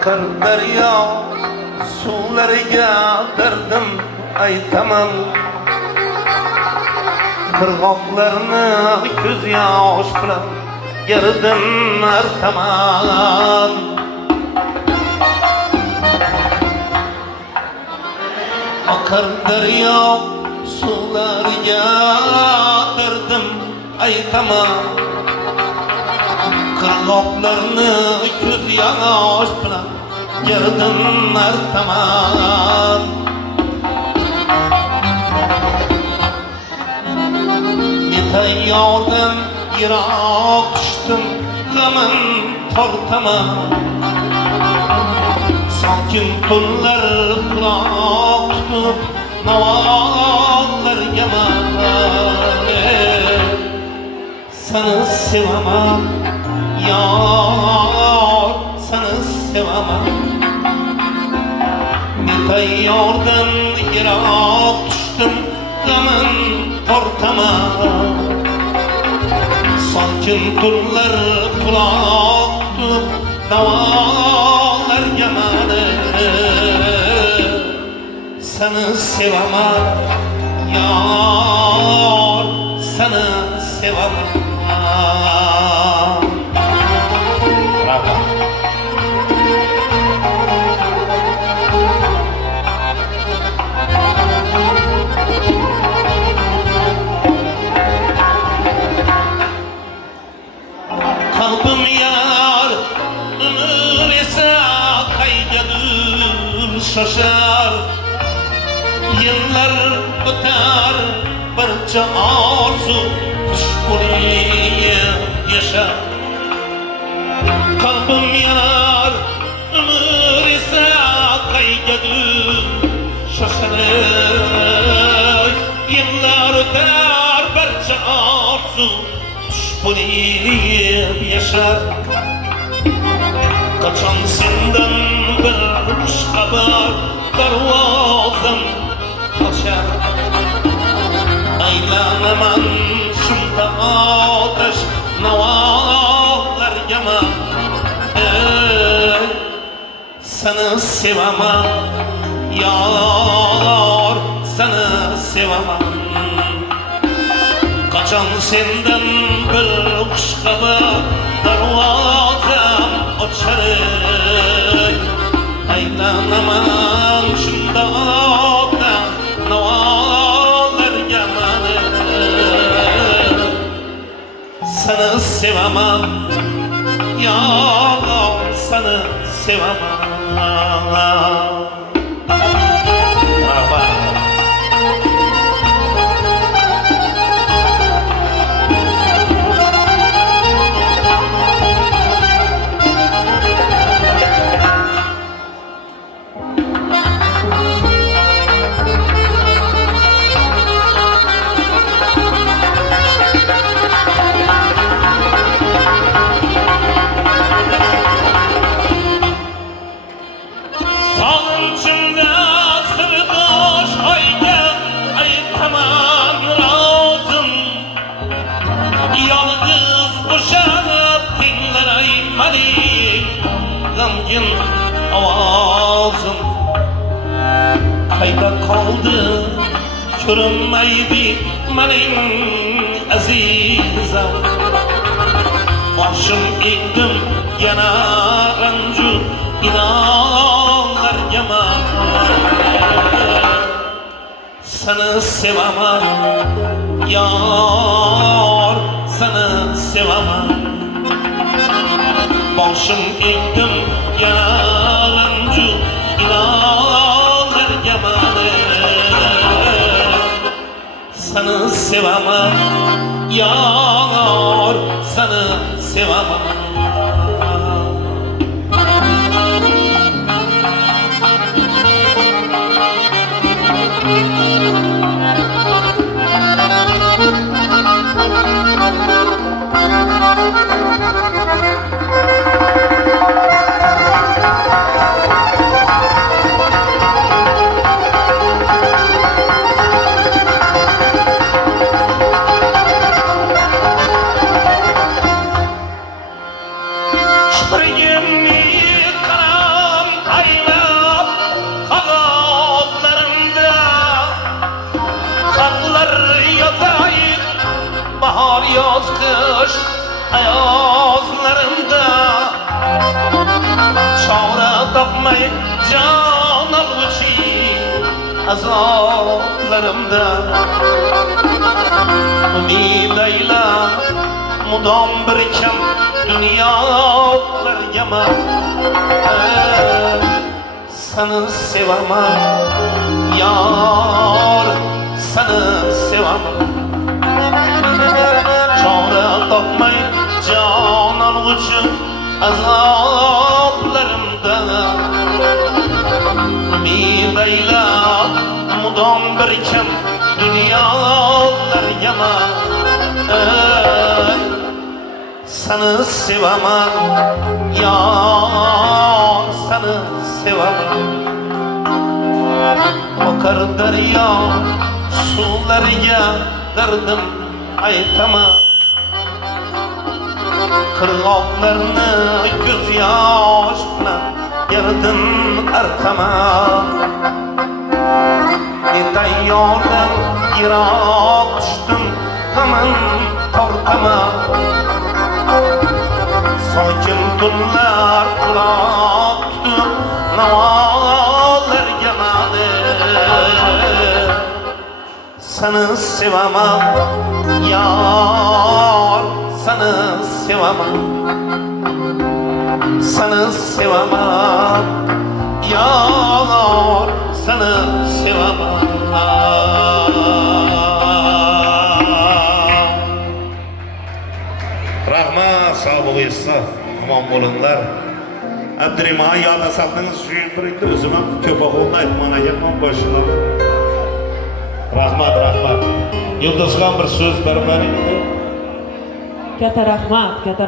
akar daryo suvlariga dardim aytaman. Qirg'oqlarni ko'z yosh bilan yerdim artaman. Akar daryo suvlariga dardim aytaman. Qirg'oqlarni ko'z yosh bilan yerdim artaman. Tayyordan yiroq tushdim, g'amim tortaman. Sokin tunlar quloq tutib navolarga man. Seni sevaman yor, seni sevaman. Tayyordan yiroq tushdim, g'amim tortaman. Sokin tunlar quloq tutib navolarga mani. Seni sevaman yor, seni sevaman. Kalbim yanar, ömür ise kaygadır şaşar. Yıllar öter, barca arzu düşmanıyım yaşar. Kalbim yanar, ömür ise kaygadır şaşar. Yıllar öter, barca arzu düşmanıyım yaşar. Kaçan senden bir kuşkabar darvazam açar. Aylanaman şunda ateş navalar yaman. Seni sevaman yar, seni sevaman. Kaçan senden bir kuşkabar darvazam açar. Aylanaman şunda ateş navalar yaman. Seni sevaman yar, seni sevaman. Gamgin ovozim qayda qoldi, ko'rinmaydi mening azizam. Boshim egdim yana ranju inonlarga man. Seni sevaman yor, seni sevaman. Boshim egdim yaranju inonlarga mani. Seni sevaman yor, seni sevaman. yaz kış ayazlarımda çare tapmay can algıçı azaplarımda umid ayla mudom bir kam dunyolargama seni sevaman yar seni sevaman çare tapmay can algıçı azaplarımda umid ayla mudom bir kam dunyolargama seni sevaman yar seni sevaman akar daryo suvlariga dardim aytaman qirg'oqlarni ko'z yosh bilan yerdim artaman tayyordan yiroq tushdim g'amim tortaman sokin tunlar quloq tutib navolarga mani seni sevaman yar seni sevaman seni sevaman yar seni sevaman rahmat sağ bo'linglar omon bo'linglar Abdurahmon yo'lda saqlangiz suyuntirdi o'zim ko'p o'qilni aytman ekanman boshida rahmat Yulduzxon bir so'z berib bering Katta rahmat, katta